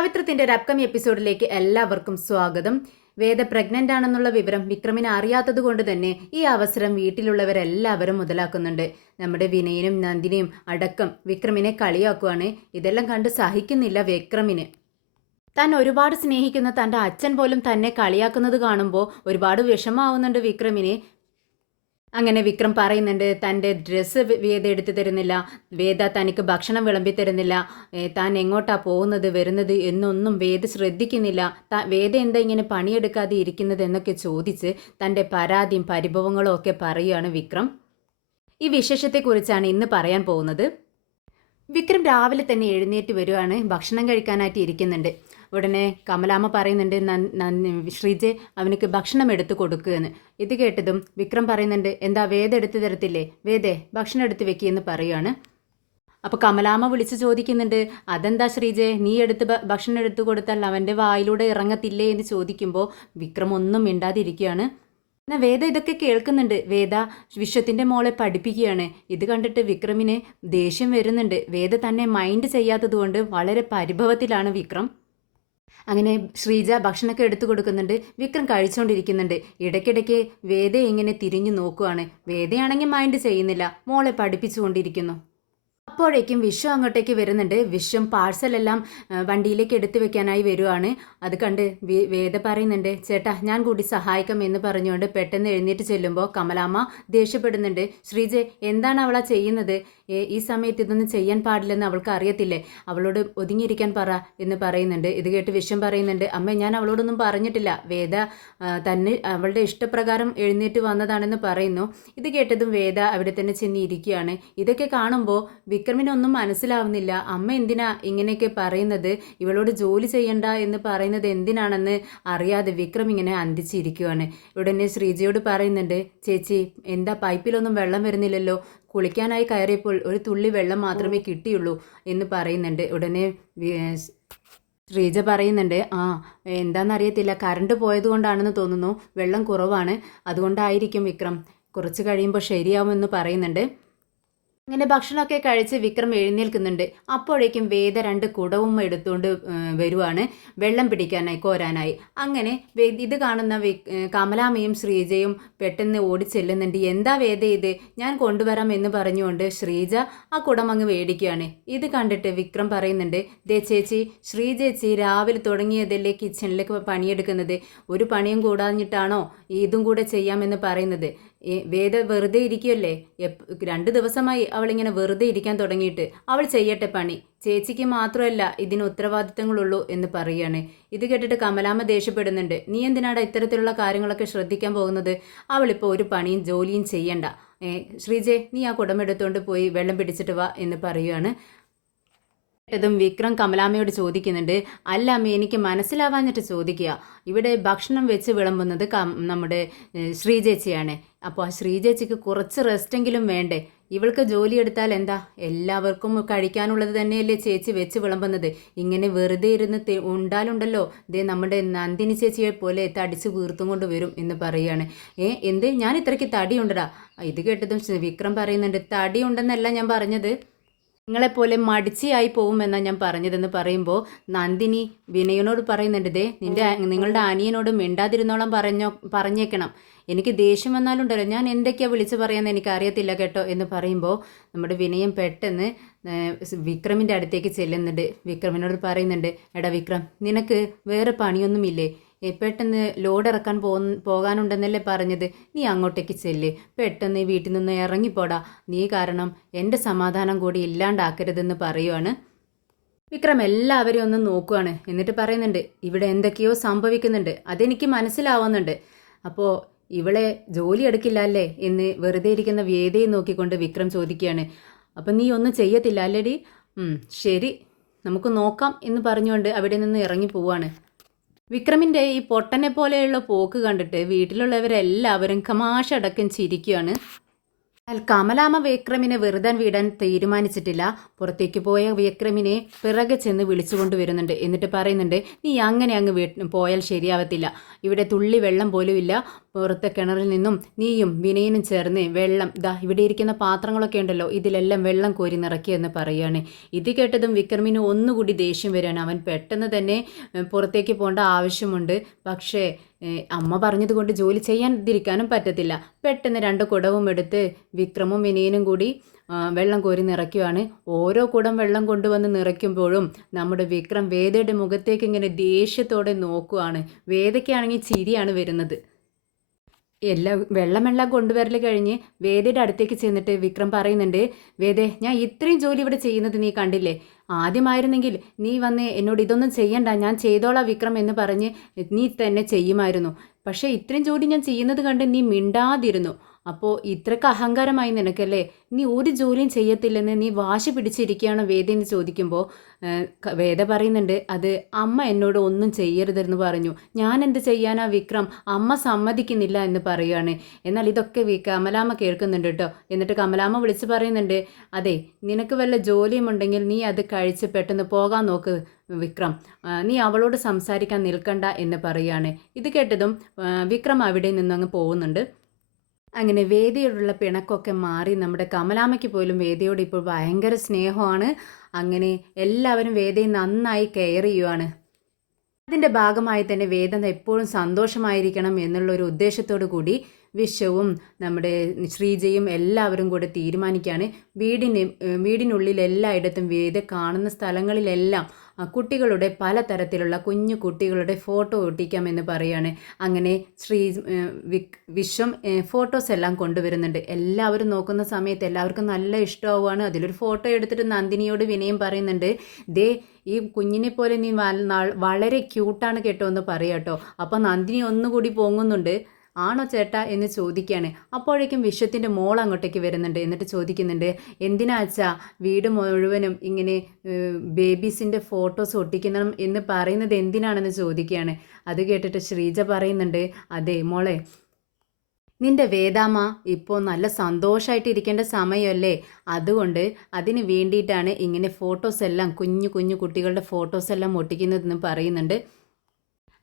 സാവിത്രത്തിന്റെ ഒരു അപ്കമിങ് എപ്പിസോഡിലേക്ക് എല്ലാവർക്കും സ്വാഗതം. വേദ പ്രഗ്നന്റ് ആണെന്നുള്ള വിവരം വിക്രമിന് അറിയാത്തത് കൊണ്ട് തന്നെ ഈ അവസരം വീട്ടിലുള്ളവരെല്ലാവരും മുതലാക്കുന്നുണ്ട്. നമ്മുടെ വിനയനും നന്ദിനിയും അടക്കം വിക്രമിനെ കളിയാക്കുവാണ്. ഇതെല്ലാം കണ്ട് സഹിക്കുന്നില്ല വിക്രമിന്. താൻ ഒരുപാട് സ്നേഹിക്കുന്ന തൻ്റെ അച്ഛൻ പോലും തന്നെ കളിയാക്കുന്നത് കാണുമ്പോൾ ഒരുപാട് വിഷമാവുന്നുണ്ട് വിക്രമിന്. അങ്ങനെ വിക്രം പറയുന്നുണ്ട്, തൻ്റെ ഡ്രസ്സ് വേദ എടുത്തു തരുന്നില്ല, വേദ തനിക്ക് ഭക്ഷണം വിളമ്പി തരുന്നില്ല, താൻ എങ്ങോട്ടാ പോകുന്നത് വരുന്നത് എന്നൊന്നും വേദ ശ്രദ്ധിക്കുന്നില്ല, വേദ എന്താ ഇങ്ങനെ പണിയെടുക്കാതെ ഇരിക്കുന്നത് എന്നൊക്കെ ചോദിച്ച് തൻ്റെ പരാതിയും പരിഭവങ്ങളും ഒക്കെ പറയുകയാണ് വിക്രം. ഈ വിശേഷത്തെക്കുറിച്ചാണ് ഇന്ന് പറയാൻ പോകുന്നത്. വിക്രം രാവിലെ തന്നെ എഴുന്നേറ്റ് വരുവാണ്, ഭക്ഷണം കഴിക്കാനായിട്ട് ഇരിക്കുന്നുണ്ട്. ഉടനെ കമലാമ്മ പറയുന്നുണ്ട്, ശ്രീജെ അവനക്ക് ഭക്ഷണം എടുത്ത് കൊടുക്കുകയെന്ന്. ഇത് കേട്ടതും വിക്രം പറയുന്നുണ്ട്, എന്താ വേദ എടുത്ത് തരത്തില്ലേ, വേദേ ഭക്ഷണം എടുത്ത് വെക്കിയെന്ന് പറയുകയാണ്. അപ്പോൾ കമലാമ്മ വിളിച്ച് ചോദിക്കുന്നുണ്ട്, അതെന്താ ശ്രീജെ, നീ ഭക്ഷണം എടുത്ത് കൊടുത്താൽ അവൻ്റെ വായിലൂടെ ഇറങ്ങത്തില്ലേ എന്ന് ചോദിക്കുമ്പോൾ വിക്രം ഒന്നും മിണ്ടാതിരിക്കുകയാണ്. എന്നാൽ വേദ ഇതൊക്കെ കേൾക്കുന്നുണ്ട്. വേദ വിശ്വത്തിൻ്റെ മോളെ പഠിപ്പിക്കുകയാണ്. ഇത് കണ്ടിട്ട് വിക്രമിന് ദേഷ്യം വരുന്നുണ്ട്. വേദ തന്നെ മൈൻഡ് ചെയ്യാത്തത് കൊണ്ട് വളരെ പരിഭവത്തിലാണ് വിക്രം. അങ്ങനെ ശ്രീജ ഭക്ഷണമൊക്കെ എടുത്തു കൊടുക്കുന്നുണ്ട്. വിക്രം കഴിച്ചുകൊണ്ടിരിക്കുന്നുണ്ട്. ഇടയ്ക്കിടയ്ക്ക് വേദയെ ഇങ്ങനെ തിരിഞ്ഞു നോക്കുവാണ്. വേദയാണെങ്കിൽ മൈൻഡ് ചെയ്യുന്നില്ല, മോളെ പഠിപ്പിച്ചുകൊണ്ടിരിക്കുന്നു. അപ്പോഴേക്കും വിശ്വം അങ്ങോട്ടേക്ക് വരുന്നുണ്ട്. വിശ്വം പാഴ്സലെല്ലാം വണ്ടിയിലേക്ക് എടുത്തു വെക്കാനായി വരുവാണ്. അത് കണ്ട് വേദ പറയുന്നുണ്ട്, ചേട്ടാ ഞാൻ കൂടി സഹായിക്കാം എന്ന് പറഞ്ഞുകൊണ്ട് പെട്ടെന്ന് എഴുന്നേറ്റ് ചെല്ലുമ്പോൾ കമലാമ്മ ദേഷ്യപ്പെടുന്നുണ്ട്. ശ്രീജെ എന്താണ് അവളാ ചെയ്യുന്നത്, ഈ സമയത്ത് ഇതൊന്നും ചെയ്യാൻ പാടില്ലെന്ന് അവൾക്ക് അറിയത്തില്ലേ, അവളോട് ഒതുങ്ങിയിരിക്കാൻ പറ എന്ന് പറയുന്നുണ്ട്. ഇത് കേട്ട് വിശ്വം പറയുന്നുണ്ട്, അമ്മ ഞാൻ അവളോടൊന്നും പറഞ്ഞിട്ടില്ല, വേദ തന്നെ അവളുടെ ഇഷ്ടപ്രകാരം എഴുന്നേറ്റ് വന്നതാണെന്ന് പറയുന്നു. ഇത് കേട്ടതും വേദ അവിടെ തന്നെ ചെന്നിരിക്കുകയാണ്. ഇതൊക്കെ കാണുമ്പോൾ വിക്രമിനൊന്നും മനസ്സിലാവുന്നില്ല. അമ്മ എന്തിനാ ഇങ്ങനെയൊക്കെ പറയുന്നത്, ഇവളോട് ജോലി ചെയ്യണ്ട എന്ന് പറയുന്നത് എന്തിനാണെന്ന് അറിയാതെ വിക്രം ഇങ്ങനെ അന്തിച്ചിരിക്കുകയാണ്. ഉടനെ ശ്രീജയോട് പറയുന്നുണ്ട്, ചേച്ചി എന്താ പൈപ്പിലൊന്നും വെള്ളം വരുന്നില്ലല്ലോ, കുളിക്കാനായി കയറിയപ്പോൾ ഒരു തുള്ളി വെള്ളം മാത്രമേ കിട്ടിയുള്ളൂ എന്ന് പറയുന്നുണ്ട്. ഉടനെ ശ്രീജ പറയുന്നുണ്ട്, എന്താണെന്നറിയത്തില്ല, കറണ്ട് പോയതുകൊണ്ടാണെന്ന് തോന്നുന്നു, വെള്ളം കുറവാണ്, അതുകൊണ്ടായിരിക്കും വിക്രം, കുറച്ച് കഴിയുമ്പോൾ ശരിയാവുമെന്ന് പറയുന്നുണ്ട്. അങ്ങനെ ഭക്ഷണമൊക്കെ കഴിച്ച് വിക്രം എഴുന്നേൽക്കുന്നുണ്ട്. അപ്പോഴേക്കും വേദ 2 കുടവും എടുത്തുകൊണ്ട് വരുവാണ്, വെള്ളം പിടിക്കാനായി കോരാനായി. അങ്ങനെ ഇത് കാണുന്ന കമലാമ്മയും ശ്രീജയും പെട്ടെന്ന് ഓടിച്ചെല്ലുന്നുണ്ട്. എന്താ വേദ ഇത്, ഞാൻ കൊണ്ടുവരാം എന്ന് പറഞ്ഞുകൊണ്ട് ശ്രീജ ആ കുടം അങ്ങ് മേടിക്കുകയാണ്. ഇത് കണ്ടിട്ട് വിക്രം പറയുന്നുണ്ട്, ദേ ചേച്ചി, ശ്രീജേച്ചി രാവിലെ തുടങ്ങിയതല്ലേ കിച്ചണിലേക്ക് പണിയെടുക്കുന്നത്, ഒരു പണിയും കൂടാഞ്ഞിട്ടാണോ ഇതും കൂടെ ചെയ്യാമെന്ന് പറയുന്നത്. വേദ വെറുതെ ഇരിക്കുമല്ലേ, 2 ദിവസമായി അവളിങ്ങനെ വെറുതെ ഇരിക്കാൻ തുടങ്ങിയിട്ട്, അവൾ ചെയ്യട്ടെ പണി, ചേച്ചിക്ക് മാത്രമല്ല ഇതിന് ഉത്തരവാദിത്തങ്ങളുള്ളൂ എന്ന് പറയുകയാണ്. ഇത് കേട്ടിട്ട് കമലാമ്മ ദേഷ്യപ്പെടുന്നുണ്ട്, നീ എന്തിനാണ് ഇത്തരത്തിലുള്ള കാര്യങ്ങളൊക്കെ ശ്രദ്ധിക്കാൻ പോകുന്നത്, അവളിപ്പോൾ ഒരു പണിയും ജോലിയും ചെയ്യണ്ട, ശ്രീജെ നീ ആ കുടമെടുത്തുകൊണ്ട് പോയി വെള്ളം പിടിച്ചിട്ട് വാ എന്ന് പറയുകയാണ്. ും വിക്രം കമലാമ്മയോട് ചോദിക്കുന്നുണ്ട്, അല്ല അമ്മ എനിക്ക് മനസ്സിലാവാഞ്ഞിട്ട് ചോദിക്കുക, ഇവിടെ ഭക്ഷണം വെച്ച് വിളമ്പുന്നത് നമ്മുടെ ശ്രീജേച്ചിയാണ്, അപ്പോൾ ആ ശ്രീജേച്ചിക്ക് കുറച്ച് റെസ്റ്റെങ്കിലും വേണ്ടേ, ഇവൾക്ക് ജോലി എടുത്താൽ എന്താ, എല്ലാവർക്കും കഴിക്കാനുള്ളത് തന്നെയല്ലേ ചേച്ചി വെച്ച് വിളമ്പുന്നത്, ഇങ്ങനെ വെറുതെ ഇരുന്ന് ഉണ്ടാലുണ്ടല്ലോ ദേ നമ്മുടെ നന്ദിനി ചേച്ചിയെ പോലെ തടിച്ച് വീർത്തും കൊണ്ട് വരും എന്ന് പറയുകയാണ്. എന്ത്, ഞാൻ ഇത്രയ്ക്ക് തടിയുണ്ടടാ. ഇത് കേട്ടതും വിക്രം പറയുന്നുണ്ട്, തടിയുണ്ടെന്നല്ല ഞാൻ പറഞ്ഞത്, നിങ്ങളെപ്പോലെ മടിച്ചിയായി പോകുമെന്നാണ് ഞാൻ പറഞ്ഞതെന്ന് പറയുമ്പോൾ നന്ദിനി വിനയനോട് പറയുന്നുണ്ട്, ദേ നിങ്ങളുടെ അനിയനോട് മിണ്ടാതിരുന്നോളം പറഞ്ഞേക്കണം, എനിക്ക് ദേഷ്യം വന്നാലുണ്ടല്ലോ ഞാൻ എന്തൊക്കെയാണ് വിളിച്ച് പറയാമെന്ന് എനിക്ക് അറിയത്തില്ല കേട്ടോ എന്ന് പറയുമ്പോൾ നമ്മുടെ വിനയം പെട്ടെന്ന് വിക്രമിൻ്റെ അടുത്തേക്ക് ചെല്ലുന്നുണ്ട്. വിക്രമിനോട് പറയുന്നുണ്ട്, എടാ വിക്രം, നിനക്ക് വേറെ പണിയൊന്നുമില്ലേ, പെട്ടെന്ന് ലോഡ് ഇറക്കാൻ പോകാനുണ്ടെന്നല്ലേ പറഞ്ഞത്, നീ അങ്ങോട്ടേക്ക് ചെല്ല്, പെട്ടെന്ന് വീട്ടിൽ നിന്ന് ഇറങ്ങിപ്പോടാ, നീ കാരണം എൻ്റെ സമാധാനം കൂടി ഇല്ലാണ്ടാക്കരുതെന്ന് പറയുവാണ്. വിക്രം എല്ലാവരെയും ഒന്ന് നോക്കുവാണ്. എന്നിട്ട് പറയുന്നുണ്ട്, ഇവിടെ എന്തൊക്കെയോ സംഭവിക്കുന്നുണ്ട്, അതെനിക്ക് മനസ്സിലാവുന്നുണ്ട്, അപ്പോൾ ഇവളെ ജോലി എടുക്കില്ല അല്ലേ എന്ന് വെറുതെ ഇരിക്കുന്ന വേദയെ നോക്കിക്കൊണ്ട് വിക്രം ചോദിക്കുകയാണ്. അപ്പം നീ ഒന്നും ചെയ്യത്തില്ല അല്ലേടി, ശരി നമുക്ക് നോക്കാം എന്ന് പറഞ്ഞുകൊണ്ട് അവിടെ നിന്ന് ഇറങ്ങി പോവാണ്. വിക്രമിൻ്റെ ഈ പൊട്ടനെ പോലെയുള്ള പോക്ക് കണ്ടിട്ട് വീട്ടിലുള്ളവരെല്ലാവരും കമാശടക്കം ചിരിക്കുകയാണ്. കമലാമ്മ വിക്രമിനെ വെറുതെ വിടാൻ തീരുമാനിച്ചിട്ടില്ല. പുറത്തേക്ക് പോയ വിക്രമിനെ പിറകെ ചെന്ന് വിളിച്ചുകൊണ്ട് വരുന്നുണ്ട്. എന്നിട്ട് പറയുന്നുണ്ട്, നീ അങ്ങനെ അങ്ങ് പോയാൽ ശരിയാവത്തില്ല, ഇവിടെ തുള്ളി വെള്ളം പോലും ഇല്ല, പുറത്തെ കിണറിൽ നിന്നും നീയും വിനയനും ചേർന്ന് വെള്ളം ഇവിടെ ഇരിക്കുന്ന പാത്രങ്ങളൊക്കെ ഉണ്ടല്ലോ ഇതിലെല്ലാം വെള്ളം കോരി നിറയ്ക്കുക പറയുകയാണ്. ഇത് കേട്ടതും വിക്രമിന് ഒന്നുകൂടി ദേഷ്യം വരികയാണ്. അവൻ പെട്ടെന്ന് തന്നെ പുറത്തേക്ക് പോകേണ്ട ആവശ്യമുണ്ട്. പക്ഷേ അമ്മ പറഞ്ഞതുകൊണ്ട് ജോലി ചെയ്യാതിരിക്കാനും പറ്റത്തില്ല. പെട്ടെന്ന് 2 കുടവും എടുത്ത് വിക്രമും വിനയനും കൂടി വെള്ളം കോരി നിറയ്ക്കുകയാണ്. ഓരോ കുടം വെള്ളം കൊണ്ടുവന്ന് നിറയ്ക്കുമ്പോഴും നമ്മുടെ വിക്രം വേദയുടെ മുഖത്തേക്ക് ഇങ്ങനെ ദേഷ്യത്തോടെ നോക്കുകയാണ്. വേദയ്ക്കാണെങ്കിൽ ചിരിയാണ് വരുന്നത്. വെള്ളമെല്ലാം കൊണ്ടുവരൽ കഴിഞ്ഞ് വേദയുടെ അടുത്തേക്ക് ചെന്നിട്ട് വിക്രം പറയുന്നുണ്ട്, വേദേ, ഞാൻ ഇത്രയും ജോലി ഇവിടെ ചെയ്യുന്നത് നീ കണ്ടില്ലേ? ആദ്യമായിരുന്നെങ്കിൽ നീ വന്ന് എന്നോട് ഇതൊന്നും ചെയ്യണ്ട, ഞാൻ ചെയ്തോളാം വിക്രം എന്ന് പറഞ്ഞ് നീ തന്നെ ചെയ്യുമായിരുന്നു. പക്ഷേ ഇത്രയും ജോലി ഞാൻ ചെയ്യുന്നത് കണ്ട് നീ മിണ്ടാതിരുന്നു. അപ്പോൾ ഇത്രയ്ക്ക് അഹങ്കാരമായി നിനക്കല്ലേ? നീ ഒരു ജോലിയും ചെയ്യത്തില്ലെന്ന് നീ വാശി പിടിച്ചിരിക്കുകയാണോ വേദ എന്ന് ചോദിക്കുമ്പോൾ വേദ പറയുന്നുണ്ട്, അത് അമ്മ എന്നോട് ഒന്നും ചെയ്യരുതെന്ന് പറഞ്ഞു. ഞാൻ എന്ത് ചെയ്യാനാ വിക്രം, അമ്മ സമ്മതിക്കുന്നില്ല എന്ന് പറയുകയാണ്. എന്നാൽ ഇതൊക്കെ കമലാമ്മ കേൾക്കുന്നുണ്ട് കേട്ടോ. എന്നിട്ട് കമലാമ്മ വിളിച്ച് പറയുന്നുണ്ട്, അതെ, നിനക്ക് വല്ല ജോലിയും ഉണ്ടെങ്കിൽ നീ അത് കഴിച്ച് പെട്ടെന്ന് പോകാൻ നോക്ക് വിക്രം, നീ അവളോട് സംസാരിക്കാൻ നിൽക്കണ്ട എന്ന് പറയുകയാണ്. ഇത് കേട്ടതും വിക്രം അവിടെ നിന്നങ്ങ് പോകുന്നുണ്ട്. അങ്ങനെ വേദിയോടുള്ള പിണക്കൊക്കെ മാറി നമ്മുടെ കമലാമ്മയ്ക്ക് പോലും വേദിയോട് ഇപ്പോൾ ഭയങ്കര സ്നേഹമാണ്. അങ്ങനെ എല്ലാവരും വേദയെ നന്നായി കെയർ ചെയ്യുവാണ്. അതിൻ്റെ ഭാഗമായി തന്നെ വേദ എപ്പോഴും സന്തോഷമായിരിക്കണം എന്നുള്ളൊരു ഉദ്ദേശത്തോടു കൂടി വിശ്വവും നമ്മുടെ ശ്രീജയും എല്ലാവരും കൂടെ തീരുമാനിക്കുകയാണ് വീടിനുള്ളിൽ എല്ലായിടത്തും വേദ കാണുന്ന സ്ഥലങ്ങളിലെല്ലാം കുട്ടികളുടെ പലതരത്തിലുള്ള കുഞ്ഞു കുട്ടികളുടെ ഫോട്ടോ ഒട്ടിക്കാമെന്ന് പറയാണ്. അങ്ങനെ വിശ്വം ഫോട്ടോസ് എല്ലാം കൊണ്ടുവരുന്നുണ്ട്. എല്ലാവരും നോക്കുന്ന സമയത്ത് എല്ലാവർക്കും നല്ല ഇഷ്ടമാവുകയാണ്. അതിലൊരു ഫോട്ടോ എടുത്തിട്ട് നന്ദിനിയോട് വിനയം പറയുന്നുണ്ട്, ദേ ഈ കുഞ്ഞിനെ പോലെ നീ വളരെ ക്യൂട്ടാണ് കേട്ടോ എന്ന് പറയാട്ടോ. അപ്പോൾ നന്ദിനി ഒന്നുകൂടി പൊങ്ങുന്നുണ്ട്, ആണോ ചേട്ടാ എന്ന് ചോദിക്കുകയാണ്. അപ്പോഴേക്കും വിശ്വത്തിൻ്റെ മോൾ അങ്ങോട്ടേക്ക് വരുന്നുണ്ട്. എന്നിട്ട് ചോദിക്കുന്നുണ്ട്, എന്തിനാ അച്ഛാ വീട് മുഴുവനും ഇങ്ങനെ ബേബീസിൻ്റെ ഫോട്ടോസ് ഒട്ടിക്കണം എന്ന് പറയുന്നത് എന്തിനാണെന്ന് ചോദിക്കുകയാണ്. അത് കേട്ടിട്ട് ശ്രീജ പറയുന്നുണ്ട്, അതെ മോളെ, നിന്റെ വേദാമ്മ ഇപ്പോൾ നല്ല സന്തോഷമായിട്ട് ഇരിക്കേണ്ട സമയമല്ലേ, അതുകൊണ്ട് അതിന് വേണ്ടിയിട്ടാണ് ഇങ്ങനെ ഫോട്ടോസ് എല്ലാം കുഞ്ഞു കുഞ്ഞു കുട്ടികളുടെ ഫോട്ടോസ് എല്ലാം ഒട്ടിക്കുന്നതെന്ന് പറയുന്നുണ്ട്.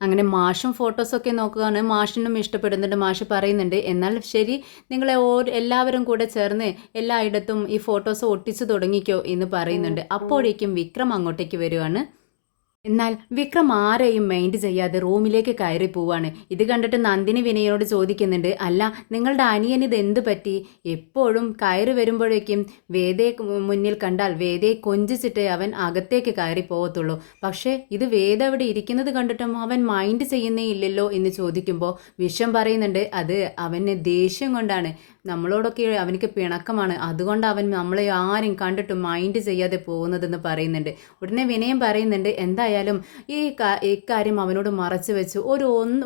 അങ്ങനെ മാഷും ഫോട്ടോസൊക്കെ നോക്കുകയാണ്. മാഷിനും ഇഷ്ടപ്പെടുന്നുണ്ട്. മാഷ് പറയുന്നുണ്ട്, എന്നാൽ ശരി, നിങ്ങളെ എല്ലാവരും കൂടെ ചേർന്ന് എല്ലായിടത്തും ഈ ഫോട്ടോസ് ഒട്ടിച്ചു തുടങ്ങിക്കോ എന്ന് പറയുന്നുണ്ട്. അപ്പോഴേക്കും വിക്രം അങ്ങോട്ടേക്ക് വരുവാണ്. എന്നാൽ വിക്രം ആരെയും മൈൻഡ് ചെയ്യാതെ റൂമിലേക്ക് കയറി പോവാണ്. ഇത് കണ്ടിട്ട് നന്ദിനി വിനയോട് ചോദിക്കുന്നുണ്ട്, അല്ല നിങ്ങളുടെ അനിയന് ഇത് എന്ത് പറ്റി? എപ്പോഴും കയറി വരുമ്പോഴേക്കും വേദയെ മുന്നിൽ കണ്ടാൽ വേദയെ കൊഞ്ചിച്ചിട്ട് അവൻ അകത്തേക്ക് കയറി പോകത്തുള്ളൂ. പക്ഷേ ഇത് വേദ അവിടെ ഇരിക്കുന്നത് കണ്ടിട്ടും അവൻ മൈൻഡ് ചെയ്യുന്നേ ഇല്ലല്ലോ എന്ന് ചോദിക്കുമ്പോൾ വിശ്വം പറയുന്നുണ്ട്, അത് അവന് ദേഷ്യം കൊണ്ടാണ്, നമ്മളോടൊക്കെ അവനക്ക് പിണക്കമാണ്, അതുകൊണ്ട് അവൻ നമ്മളെ ആരും കണ്ടിട്ടും മൈൻഡ് ചെയ്യാതെ പോകുന്നതെന്ന് പറയുന്നുണ്ട്. ഉടനെ വിനയം പറയുന്നുണ്ട്, എന്തായാലും ഇക്കാര്യം അവനോട് മറച്ചു വെച്ച്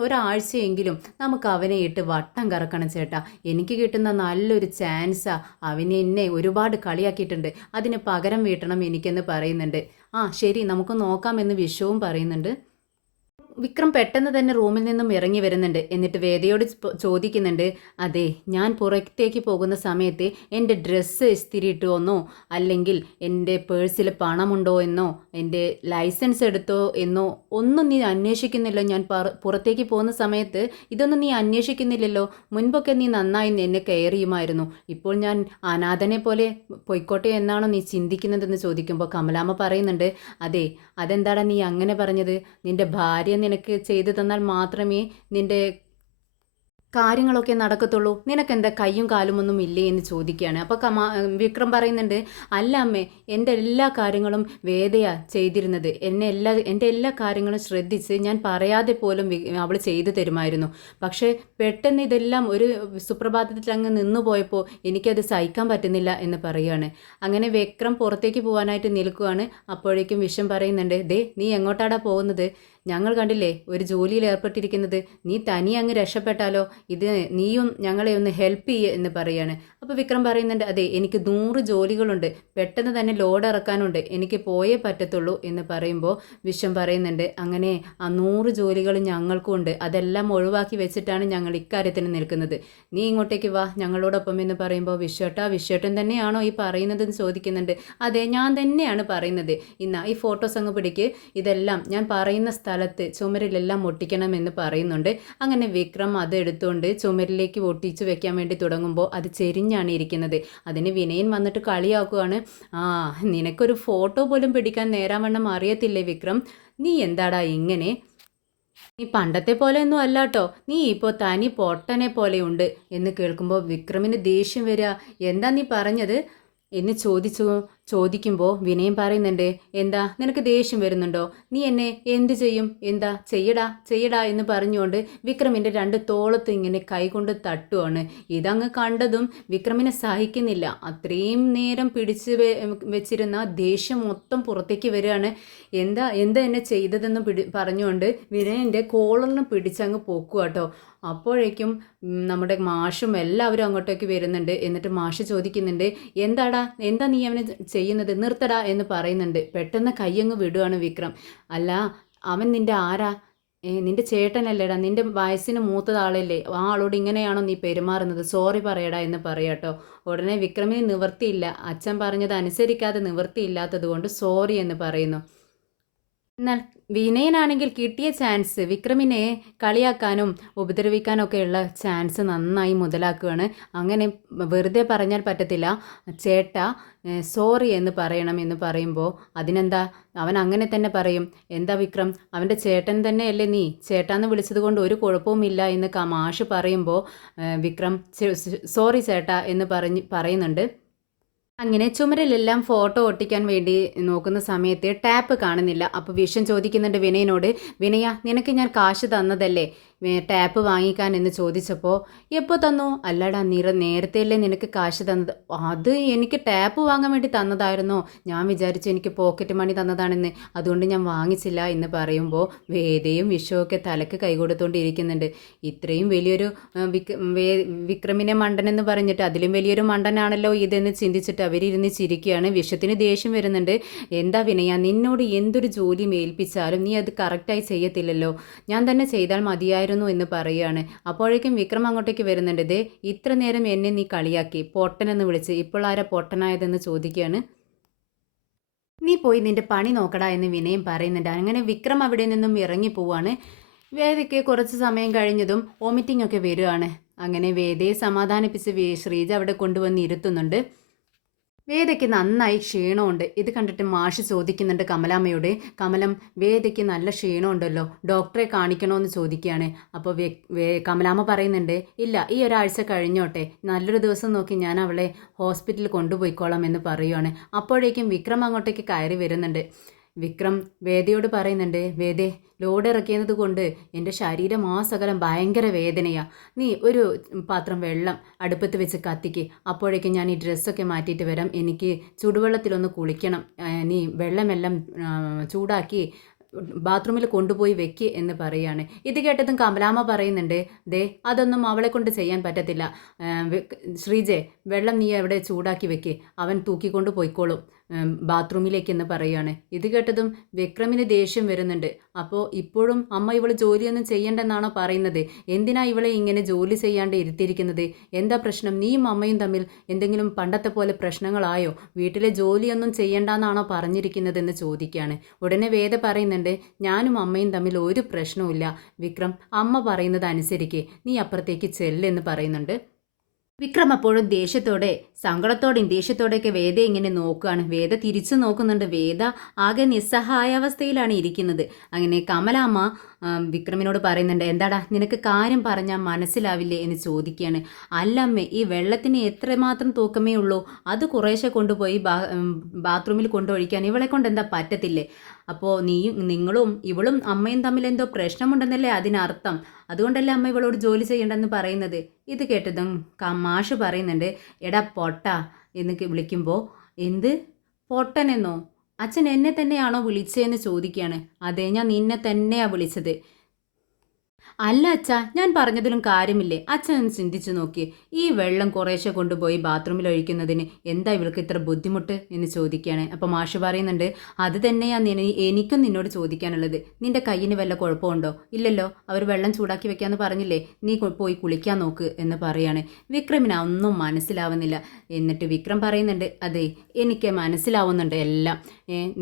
ഒരാഴ്ചയെങ്കിലും നമുക്ക് അവനെ ഇട്ട് വട്ടം കറക്കണം ചേട്ടാ. എനിക്ക് കിട്ടുന്ന നല്ലൊരു ചാൻസാ. അവനെ എന്നെ ഒരുപാട് കളിയാക്കിയിട്ടുണ്ട്, അതിന് പകരം വീട്ടണം എനിക്കെന്ന് പറയുന്നുണ്ട്. ആ ശരി, നമുക്ക് നോക്കാമെന്ന് വിശ്വവും പറയുന്നുണ്ട്. വിക്രം പെട്ടെന്ന് തന്നെ റൂമിൽ നിന്നും ഇറങ്ങി വരുന്നുണ്ട്. എന്നിട്ട് വേദയോട് ചോദിക്കുന്നുണ്ട്, അതെ, ഞാൻ പുറത്തേക്ക് പോകുന്ന സമയത്ത് എൻ്റെ ഡ്രസ്സ് ഇസ്തിരിയിട്ടുവെന്നോ അല്ലെങ്കിൽ എൻ്റെ പേഴ്സിൽ പണമുണ്ടോ എന്നോ എൻ്റെ ലൈസൻസ് എടുത്തോ എന്നോ ഒന്നും നീ അന്വേഷിക്കുന്നില്ല. ഞാൻ പുറത്തേക്ക് പോകുന്ന സമയത്ത് ഇതൊന്നും നീ അന്വേഷിക്കുന്നില്ലല്ലോ. മുൻപൊക്കെ നീ നന്നായി എന്നെ കെയർ ചെയ്യുമായിരുന്നു. ഇപ്പോൾ ഞാൻ അനാഥനെ പോലെ പൊയ്ക്കോട്ടെ എന്നാണോ നീ ചിന്തിക്കുന്നതെന്ന് ചോദിക്കുമ്പോൾ കമലാമ്മ പറയുന്നുണ്ട്, അതെ, അതെന്താടാ നീ അങ്ങനെ പറഞ്ഞത്? നിൻ്റെ ഭാര്യ നിനക്ക് ചെയ്തു തന്നാൽ മാത്രമേ നിൻ്റെ കാര്യങ്ങളൊക്കെ നടക്കത്തുള്ളൂ. നിനക്കെന്താ കയ്യും കാലുമൊന്നും ഇല്ലേ എന്ന് ചോദിക്കുകയാണ്. അപ്പോൾ വിക്രം പറയുന്നുണ്ട്, അല്ല അമ്മേ, എൻ്റെ എല്ലാ കാര്യങ്ങളും വേദയാ ചെയ്തിരുന്നത്. എൻ്റെ എല്ലാ കാര്യങ്ങളും ശ്രദ്ധിച്ച് ഞാൻ പറയാതെ പോലും അവൾ ചെയ്തു തരുമായിരുന്നു. പക്ഷേ പെട്ടെന്ന് ഇതെല്ലാം ഒരു സുപ്രഭാതത്തിൽ അങ്ങ് നിന്നു പോയപ്പോൾ എനിക്കത് സഹിക്കാൻ പറ്റുന്നില്ല എന്ന് പറയുകയാണ്. അങ്ങനെ വിക്രം പുറത്തേക്ക് പോകാനായിട്ട് നിൽക്കുകയാണ്. അപ്പോഴേക്കും വിശ്വം പറയുന്നുണ്ട്, ദേ നീ എങ്ങോട്ടാടാ പോകുന്നത്? ഞങ്ങൾ കണ്ടില്ലേ ഒരു ജോലിയിൽ ഏർപ്പെട്ടിരിക്കുന്നത്, നീ തനി അങ്ങ് രക്ഷപ്പെട്ടാലോ? ഇത് നീയും ഞങ്ങളെ ഒന്ന് ഹെൽപ്പ് ചെയ്യുക എന്ന് പറയാണ്. അപ്പോൾ വിക്രം പറയുന്നുണ്ട്, അതെ, എനിക്ക് 100 ജോലികളുണ്ട്, പെട്ടെന്ന് തന്നെ ലോഡ് ഇറക്കാനുണ്ട്, എനിക്ക് പോയേ പറ്റത്തുള്ളൂ എന്ന് പറയുമ്പോൾ വിശ്വം പറയുന്നുണ്ട്, അങ്ങനെ ആ 100 ജോലികൾ ഞങ്ങൾക്കും ഉണ്ട്, അതെല്ലാം ഒഴിവാക്കി വെച്ചിട്ടാണ് ഞങ്ങൾ ഇക്കാര്യത്തിന് നിൽക്കുന്നത്. നീ ഇങ്ങോട്ടേക്ക് വാ ഞങ്ങളോടൊപ്പം എന്ന് പറയുമ്പോൾ വിശ്വട്ടൻ തന്നെയാണോ ഈ പറയുന്നതെന്ന് ചോദിക്കുന്നുണ്ട്. അതെ, ഞാൻ തന്നെയാണ് പറയുന്നത്. ഈ ഫോട്ടോസ് അങ്ങ് പിടിക്ക്, ഇതെല്ലാം ഞാൻ പറയുന്ന സ്ഥലത്ത് ചുമരിലെല്ലാം ഒട്ടിക്കണമെന്ന് പറയുന്നുണ്ട്. അങ്ങനെ വിക്രം അത് എടുത്തുകൊണ്ട് എടുത്തുകൊണ്ട് ചുമരിലേക്ക് ഒട്ടിച്ചു വെക്കാൻ വേണ്ടി തുടങ്ങുമ്പോൾ അത് ചെരിഞ്ഞാണ് ഇരിക്കുന്നത്. അതിന് വിനയൻ വന്നിട്ട് കളിയാക്കുകയാണ്. ആ, നിനക്കൊരു ഫോട്ടോ പോലും പിടിക്കാൻ നേരാവണ്ണം അറിയത്തില്ലേ വിക്രം? നീ എന്താടാ ഇങ്ങനെ? നീ പണ്ടത്തെ പോലെയൊന്നും അല്ലാട്ടോ, നീ ഇപ്പോൾ തനി പൊട്ടനെ പോലെയുണ്ട് എന്ന് കേൾക്കുമ്പോൾ വിക്രമിന് ദേഷ്യം വരിക. എന്താ നീ പറഞ്ഞത് എന്ന് ചോദിക്കുമ്പോൾ വിനയം പറയുന്നുണ്ട്, എന്താ നിനക്ക് ദേഷ്യം വരുന്നുണ്ടോ? നീ എന്നെ എന്ത് ചെയ്യും? എന്താ ചെയ്യടാ ചെയ്യടാ എന്ന് പറഞ്ഞുകൊണ്ട് വിക്രമിൻ്റെ രണ്ട് തോളത്ത് ഇങ്ങനെ കൈകൊണ്ട് തട്ടുവാണ്. ഇതങ്ങ് കണ്ടതും വിക്രമിനെ സഹിക്കുന്നില്ല. അത്രയും നേരം പിടിച്ച് വെച്ചിരുന്ന ദേഷ്യം മൊത്തം പുറത്തേക്ക് വരികയാണ്. എന്താ എന്താ എന്നെ ചെയ്തതെന്ന് പറഞ്ഞുകൊണ്ട് വിനയൻ്റെ കോളറിന് പിടിച്ചങ്ങ് പോക്കുക കേട്ടോ. അപ്പോഴേക്കും നമ്മുടെ മാഷും എല്ലാവരും അങ്ങോട്ടേക്ക് വരുന്നുണ്ട്. എന്നിട്ട് മാഷ് ചോദിക്കുന്നുണ്ട്, എന്താടാ എന്താ നീ അവനെ ചെയ്യുന്നത്? നിർത്തടാ എന്ന് പറയുന്നുണ്ട്. പെട്ടെന്ന് കയ്യങ്ങ് വിടുകയാണ് വിക്രം. അല്ല, അവൻ നിൻ്റെ ആരാ? നിൻ്റെ ചേട്ടനല്ലേടാ, നിൻ്റെ വയസ്സിന് മൂത്തതാളല്ലേ, ആ ആളോട് ഇങ്ങനെയാണോ നീ പെരുമാറുന്നത്? സോറി പറയടാ എന്ന് പറയാട്ടോ. ഉടനെ വിക്രമിന് നിവൃത്തിയില്ല, അച്ഛൻ പറഞ്ഞത് അനുസരിക്കാതെ നിവൃത്തിയില്ലാത്തത് കൊണ്ട് സോറി എന്ന് പറയുന്നു. എന്നാൽ വിനയനാണെങ്കിൽ കിട്ടിയ ചാൻസ് വിക്രമിനെ കളിയാക്കാനും ഉപദ്രവിക്കാനൊക്കെയുള്ള ചാൻസ് നന്നായി മുതലാക്കുകയാണ്. അങ്ങനെ വെറുതെ പറഞ്ഞാൽ പറ്റത്തില്ല, ചേട്ടാ സോറി എന്ന് പറയണം എന്ന് പറയുമ്പോൾ അതിനെന്താ, അവൻ അങ്ങനെ തന്നെ പറയും. എന്താ വിക്രം, അവൻ്റെ ചേട്ടൻ തന്നെയല്ലേ നീ? ചേട്ടാന്ന് വിളിച്ചത് കൊണ്ട് ഒരു കുഴപ്പവുമില്ല എന്ന് മാഷ് പറയുമ്പോൾ വിക്രം സോറി ചേട്ടാ എന്ന് പറയുന്നുണ്ട്. അങ്ങനെ ചുമരിലെല്ലാം ഫോട്ടോ ഒട്ടിക്കാൻ വേണ്ടി നോക്കുന്ന സമയത്ത് ടാപ്പ് കാണുന്നില്ല. അപ്പോൾ വിഷൻ ചോദിക്കുന്നുണ്ട് വിനയനോട്, വിനയ നിനക്ക് ഞാൻ കാശ് തന്നതല്ലേ ടാപ്പ് വാങ്ങിക്കാൻ എന്ന് ചോദിച്ചപ്പോൾ, എപ്പോൾ തന്നു? അല്ലടാ നേരത്തെയല്ലേ നിനക്ക് കാശ് തന്നത്? അത് എനിക്ക് ടാപ്പ് വാങ്ങാൻ വേണ്ടി തന്നതായിരുന്നോ? ഞാൻ വിചാരിച്ചു എനിക്ക് പോക്കറ്റ് മണി തന്നതാണെന്ന്, അതുകൊണ്ട് ഞാൻ വാങ്ങിച്ചില്ല എന്ന് പറയുമ്പോൾ വേദയും വിഷുവൊക്കെ തലക്ക് കൈകൊടുത്തുകൊണ്ടിരിക്കുന്നുണ്ട്. ഇത്രയും വലിയൊരു വിക്രമിനെ മണ്ടനെന്ന് പറഞ്ഞിട്ട് അതിലും വലിയൊരു മണ്ടനാണല്ലോ ഇതെന്ന് ചിന്തിച്ചിട്ട് അവരിരുന്ന് ചിരിക്കുകയാണ്. വിഷത്തിന് ദേഷ്യം വരുന്നുണ്ട്. എന്താ വിനയ, നിന്നോട് എന്തൊരു ജോലി ഏൽപ്പിച്ചാലും നീ അത് കറക്റ്റായി ചെയ്യത്തില്ലല്ലോ, ഞാൻ തന്നെ ചെയ്താൽ മതിയായിരുന്നു എന്ന് പറയുകയാണ്. അപ്പോഴേക്കും വിക്രം അങ്ങോട്ടേക്ക് വരുന്നുണ്ട്. ദേ ഇത്ര നേരം എന്നെ നീ കളിയാക്കി പൊട്ടനെന്ന് വിളിച്ച്, ഇപ്പോൾ ആരാ പൊട്ടനായതെന്ന് ചോദിക്കുകയാണ്. നീ പോയി നിന്റെ പണി നോക്കടാ എന്ന് വിനയം പറയുന്നുണ്ട്. അങ്ങനെ വിക്രം അവിടെ നിന്നും ഇറങ്ങി പോവാണ്. വേദയ്ക്ക് കുറച്ച് സമയം കഴിഞ്ഞതും വോമിറ്റിംഗ് ഒക്കെ വരികയാണ്. അങ്ങനെ വേദയെ സമാധാനിപ്പിച്ച് ശ്രീജ അവിടെ കൊണ്ടുവന്ന് ഇരുത്തുന്നുണ്ട്. വേദയ്ക്ക് നന്നായി ക്ഷീണമുണ്ട്. ഇത് കണ്ടിട്ട് മാഷ് ചോദിക്കുന്നുണ്ട് കമലാമ്മയോട്, കമലം വേദയ്ക്ക് നല്ല ക്ഷീണമുണ്ടല്ലോ, ഡോക്ടറെ കാണിക്കണമെന്ന് ചോദിക്കുകയാണ്. അപ്പോൾ കമലാമ്മ പറയുന്നുണ്ട്, ഇല്ല ഈ ഒരാഴ്ച കഴിഞ്ഞോട്ടെ, നല്ലൊരു ദിവസം നോക്കി ഞാൻ അവളെ ഹോസ്പിറ്റലിൽ കൊണ്ടുപോയിക്കോളാം എന്ന് പറയുകയാണ്. അപ്പോഴേക്കും വിക്രം അങ്ങോട്ടേക്ക് കയറി വരുന്നുണ്ട്. വിക്രം വേദയോട് പറയുന്നുണ്ട്, വേദേ ലോഡ് ഇറക്കിയത് കൊണ്ട് എൻ്റെ ശരീരം ആ സകലം ഭയങ്കര വേദനയാണ്. നീ ഒരു പാത്രം വെള്ളം അടുപ്പത്ത് വെച്ച് കത്തിക്ക്, അപ്പോഴേക്കും ഞാൻ ഈ ഡ്രസ്സൊക്കെ മാറ്റിയിട്ട് വരാം, എനിക്ക് ചുടുവെള്ളത്തിലൊന്ന് കുളിക്കണം, നീ വെള്ളമെല്ലാം ചൂടാക്കി ബാത്റൂമിൽ കൊണ്ടുപോയി വെക്ക് എന്ന് പറയുകയാണ്. ഇത് കേട്ടതും കമലാമ്മ പറയുന്നുണ്ട്, ദേ അതൊന്നും അവളെ കൊണ്ട് ചെയ്യാൻ പറ്റത്തില്ല, ശ്രീജെ വെള്ളം നീ എവിടെ ചൂടാക്കി വെക്ക്, അവൻ തൂക്കിക്കൊണ്ട് പോയിക്കോളും ബാത്റൂമിലേക്ക് എന്ന് പറയുകയാണ്. ഇത് കേട്ടതും വിക്രമിന് ദേഷ്യം വരുന്നുണ്ട്. അപ്പോൾ ഇപ്പോഴും അമ്മ ഇവൾ ജോലിയൊന്നും ചെയ്യണ്ടെന്നാണോ പറയുന്നത്? എന്തിനാ ഇവളെ ഇങ്ങനെ ജോലി ചെയ്യാണ്ട് ഇരുത്തിയിരിക്കുന്നത്? എന്താ പ്രശ്നം? നീയും അമ്മയും തമ്മിൽ എന്തെങ്കിലും പണ്ടത്തെ പോലെ പ്രശ്നങ്ങളായോ? വീട്ടിലെ ജോലിയൊന്നും ചെയ്യണ്ടെന്നാണോ പറഞ്ഞിരിക്കുന്നതെന്ന് ചോദിക്കുകയാണ്. ഉടനെ വേദ പറയുന്നുണ്ട്, ഞാനും അമ്മയും തമ്മിൽ ഒരു പ്രശ്നവുമില്ല വിക്രം, അമ്മ പറയുന്നത് അനുസരിക്ക്, നീ അപ്പുറത്തേക്ക് ചെല്ലെന്ന് പറയുന്നുണ്ട്. വിക്രം അപ്പോഴും ദേഷ്യത്തോടെ സങ്കടത്തോടെയും ദേഷ്യത്തോടെയൊക്കെ വേദയെ ഇങ്ങനെ നോക്കുകയാണ്. വേദ തിരിച്ചു നോക്കുന്നുണ്ട്. വേദ ആകെ നിസ്സഹായാവസ്ഥയിലാണ് ഇരിക്കുന്നത്. അങ്ങനെ കമലാമ്മ വിക്രമിനോട് പറയുന്നുണ്ട്, എന്താടാ നിനക്ക് കാര്യം പറഞ്ഞാൽ മനസ്സിലാവില്ലേ എന്ന് ചോദിക്കുകയാണ്. അല്ലമ്മേ, ഈ വെള്ളത്തിന് എത്രമാത്രം തൂക്കമേ ഉള്ളൂ, അത് കുറേശ്ശെ കൊണ്ടുപോയി ബാത്റൂമിൽ കൊണ്ടൊഴിക്കാൻ ഇവളെ കൊണ്ട് എന്താ പറ്റത്തില്ലേ? അപ്പോൾ നിങ്ങളും ഇവളും അമ്മയും തമ്മിൽ എന്തോ പ്രശ്നമുണ്ടെന്നല്ലേ അതിനർത്ഥം, അതുകൊണ്ടല്ലേ അമ്മ ഇവളോട് ജോലി ചെയ്യണ്ടെന്ന് പറയുന്നത്. ഇത് കേട്ടതും മാഷ് പറയുന്നുണ്ട്, എടാ പൊട്ട എന്ന് വിളിക്കുമ്പോൾ, എന്ത് പൊട്ടനെന്നോ? അച്ഛൻ എന്നെ തന്നെയാണോ വിളിച്ചതെന്ന് ചോദിക്കുകയാണ്. അതെ, ഞാൻ നിന്നെ തന്നെയാണ് വിളിച്ചത്. അല്ല അച്ഛാ, ഞാൻ പറഞ്ഞതിലും കാര്യമില്ലേ? അച്ഛൻ ചിന്തിച്ചു നോക്കി, ഈ വെള്ളം കുറേശ്ശെ കൊണ്ടുപോയി ബാത്റൂമിൽ ഒഴിക്കുന്നതിന് എന്താ ഇവൾക്ക് ഇത്ര ബുദ്ധിമുട്ട് എന്ന് ചോദിക്കുകയാണ്. അപ്പോൾ മാഷ് പറയുന്നുണ്ട്, അത് തന്നെയാണ് എനിക്കും നിന്നോട് ചോദിക്കാനുള്ളത്. നിന്റെ കയ്യിന് വല്ല കുഴപ്പമുണ്ടോ? ഇല്ലല്ലോ, അവർ വെള്ളം ചൂടാക്കി വെക്കാമെന്ന് പറഞ്ഞില്ലേ, നീ പോയി കുളിക്കാൻ നോക്ക് എന്ന് പറയാണ്. വിക്രമിന് ഒന്നും മനസ്സിലാവുന്നില്ല. എന്നിട്ട് വിക്രം പറയുന്നുണ്ട്, അതെ എനിക്ക് മനസ്സിലാവുന്നുണ്ട് എല്ലാം,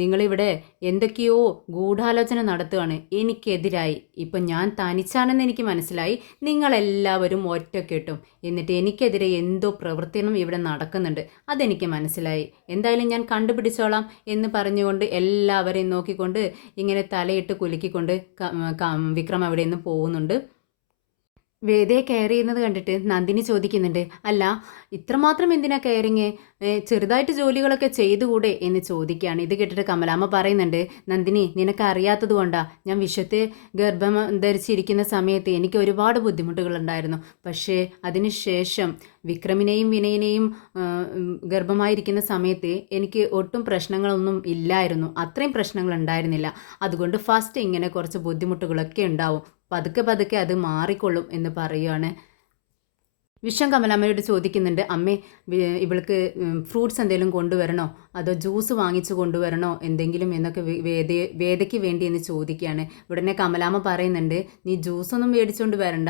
നിങ്ങളിവിടെ എന്തൊക്കെയോ ഗൂഢാലോചന നടത്തുകയാണ് എനിക്കെതിരായി. ഇപ്പം ഞാൻ തനിച്ചാണെന്ന് എനിക്ക് മനസ്സിലായി. നിങ്ങളെല്ലാവരും ഒറ്റക്കെട്ടും. എന്നിട്ട് എനിക്കെതിരെ എന്തോ പ്രവർത്തനം ഇവിടെ നടക്കുന്നുണ്ട്. അതെനിക്ക് മനസ്സിലായി. എന്തായാലും ഞാൻ കണ്ടുപിടിച്ചോളാം എന്ന് പറഞ്ഞുകൊണ്ട് എല്ലാവരെയും നോക്കിക്കൊണ്ട് ഇങ്ങനെ തലയിട്ട് കുലുക്കിക്കൊണ്ട് വിക്രം അവിടെ നിന്ന് പോകുന്നുണ്ട്. വേദയെ കെയർ ചെയ്യുന്നത് കണ്ടിട്ട് നന്ദിനി ചോദിക്കുന്നുണ്ട്, അല്ല ഇത്രമാത്രം എന്തിനാ കെയറിങ്? ചെറുതായിട്ട് ജോലികളൊക്കെ ചെയ്തുകൂടെ എന്ന് ചോദിക്കുകയാണ്. ഇത് കേട്ടിട്ട് കമലാമ്മ പറയുന്നുണ്ട്, നന്ദിനി നിനക്ക് അറിയാത്തത് കൊണ്ടാ. ഞാൻ വിശ്വത്തെ ഗർഭം ധരിച്ചിരിക്കുന്ന സമയത്ത് എനിക്ക് ഒരുപാട് ബുദ്ധിമുട്ടുകളുണ്ടായിരുന്നു. പക്ഷേ അതിനുശേഷം വിക്രമിനെയും വിനയനെയും ഗർഭമായിരിക്കുന്ന സമയത്ത് എനിക്ക് ഒട്ടും പ്രശ്നങ്ങളൊന്നും ഇല്ലായിരുന്നു. അത്രയും പ്രശ്നങ്ങൾ ഉണ്ടായിരുന്നില്ല. അതുകൊണ്ട് ഫസ്റ്റ് ഇങ്ങനെ കുറച്ച് ബുദ്ധിമുട്ടുകളൊക്കെ ഉണ്ടാവും. പതുക്കെ പതുക്കെ അത് മാറിക്കൊള്ളും എന്ന് പറയുകയാണ്. വിശ്വം കമലാമ്മയോട് ചോദിക്കുന്നുണ്ട്, അമ്മേ ഇവൾക്ക് ഫ്രൂട്ട്സ് എന്തെങ്കിലും കൊണ്ടുവരണോ അതോ ജ്യൂസ് വാങ്ങിച്ചു കൊണ്ടുവരണോ എന്തെങ്കിലും എന്നൊക്കെ വേദയ്ക്ക് വേണ്ടി എന്ന് ചോദിക്കുകയാണ്. ഉടനെ കമലാമ്മ പറയുന്നുണ്ട്, നീ ജ്യൂസൊന്നും മേടിച്ചുകൊണ്ട് വരണ്ട,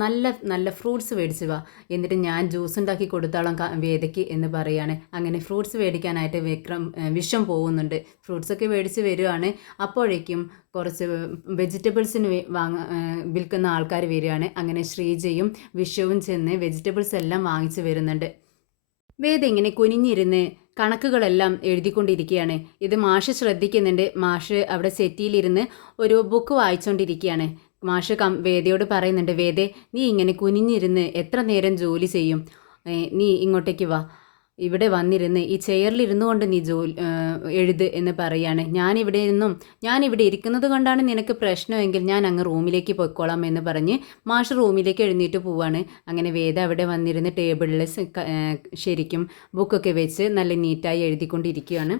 നല്ല നല്ല ഫ്രൂട്ട്സ് മേടിച്ച് വാ, എന്നിട്ട് ഞാൻ ജ്യൂസ് ഉണ്ടാക്കി കൊടുത്തോളാം വേദയ്ക്ക് എന്ന് പറയുകയാണ്. അങ്ങനെ ഫ്രൂട്ട്സ് മേടിക്കാനായിട്ട് വിശ്വം പോകുന്നുണ്ട്. ഫ്രൂട്ട്സൊക്കെ മേടിച്ച് വരുവാണ്. അപ്പോഴേക്കും കുറച്ച് വെജിറ്റബിൾസിന് വിൽക്കുന്ന ആൾക്കാർ വരികയാണ്. അങ്ങനെ ശ്രീജയും വിശ്വവും ചെന്ന് വെജിറ്റബിൾസ് എല്ലാം വാങ്ങിച്ച് വരുന്നുണ്ട്. വേദ ഇങ്ങനെ കുനിഞ്ഞിരുന്ന് കണക്കുകളെല്ലാം എഴുതിക്കൊണ്ടിരിക്കുകയാണ്. ഇത് മാഷ് ശ്രദ്ധിക്കുന്നുണ്ട്. മാഷ് അവിടെ സെറ്റിയിലിരുന്ന് ഒരു ബുക്ക് വായിച്ചുകൊണ്ടിരിക്കുകയാണ്. മാഷ് വേദയോട് പറയുന്നുണ്ട്, വേദേ നീ ഇങ്ങനെ കുനിഞ്ഞിരുന്ന് എത്ര നേരം ജോലി ചെയ്യും? നീ ഇങ്ങോട്ടേക്ക് വാ, ഇവിടെ വന്നിരുന്ന് ഈ ചെയറിലിരുന്നു കൊണ്ട് നീ എഴുത് എന്ന് പറയാണ്. ഞാനിവിടെ ഇരിക്കുന്നത് കൊണ്ടാണ് നിനക്ക് പ്രശ്നമെങ്കിൽ ഞാൻ അങ്ങ് റൂമിലേക്ക് പോയിക്കോളാം എന്ന് പറഞ്ഞ് മാഷ് റൂമിലേക്ക് എഴുന്നേറ്റ് പോവാണ്. അങ്ങനെ വേദ അവിടെ വന്നിരുന്ന് ടേബിളിൽ ശരിക്കും ബുക്കൊക്കെ വെച്ച് നല്ല നീറ്റായി എഴുതിക്കൊണ്ടിരിക്കുകയാണ്.